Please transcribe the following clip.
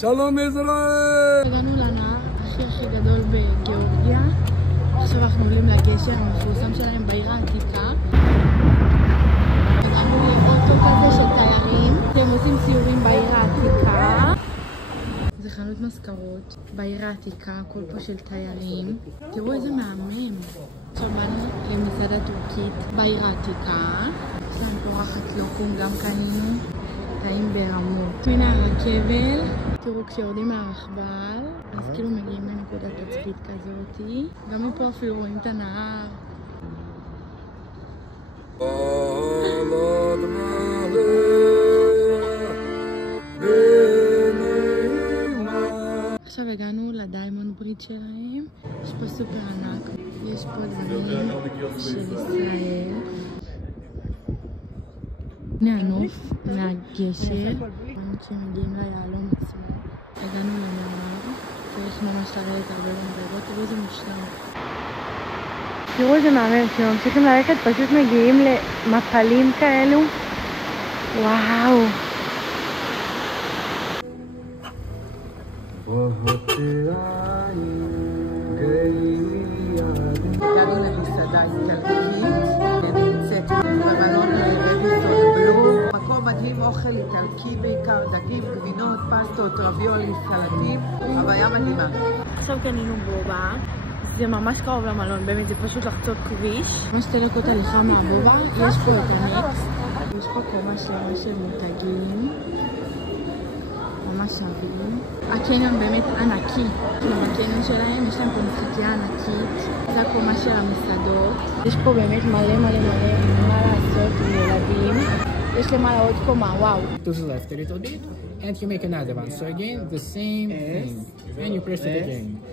שלום ישראל! הגענו לנהר הכי גדול בגיאורגיה. עכשיו אנחנו עולים לגשר המפורסם שלהם בעיר העתיקה. הגענו לאוטו כזה של תיירים. הם עושים סיורים בעיר העתיקה. זה חנות מזכרות בעיר העתיקה, הכל פה של תיירים. תראו איזה מהמם. עכשיו באנו למסעדה טורקית בעיר העתיקה. יש להם פה רחת לוקום, גם קנינו. טעים ברמות. הנה הרכבל. תראו, כשיורדים מהרכבל, אז כאילו מגיעים לנקודת תצפית כזאתי. גם מפה אפילו רואים את הנהר. עכשיו הגענו לדיימונד ברידג' שלהם. יש פה סופר ענק. יש פה דברים של ישראל. הנה הנוף מהגשר. כשמגיעים ליעלום עצמו. הגענו לנהר. צריך ממש לרדת הרבה במדרגות. תראו איזה מושלם. תראו איזה מהמם. כשממשיכים ללכת פשוט מגיעים למפלים כאלו. וואו. הגענו למסעדה איטלקית, נמצאת במלון רדיסון בלו. מקום מדהים, אוכל איטלקי בעיקר, דגים, גבינות, פסטות, רביולי, סלטים, חוויה מדהימה. עכשיו קנינו בובה, זה ממש קרוב למלון, באמת זה פשוט לחצות כביש. ממש 2 דקות הליכה מהבובה, יש פה את הנקסט, יש פה קומה שלמה של מותגים. ממש שווים. הקניון באמת ענקי. בקניון שלהם יש להם פה משחקיה ענקית. זה הקומה של המסעדות. יש פה באמת מלא מה לעשות עם ילדים. יש למעלה עוד קומה, וואו. To the left a little bit and you make another one. So again the same thing and you press it again.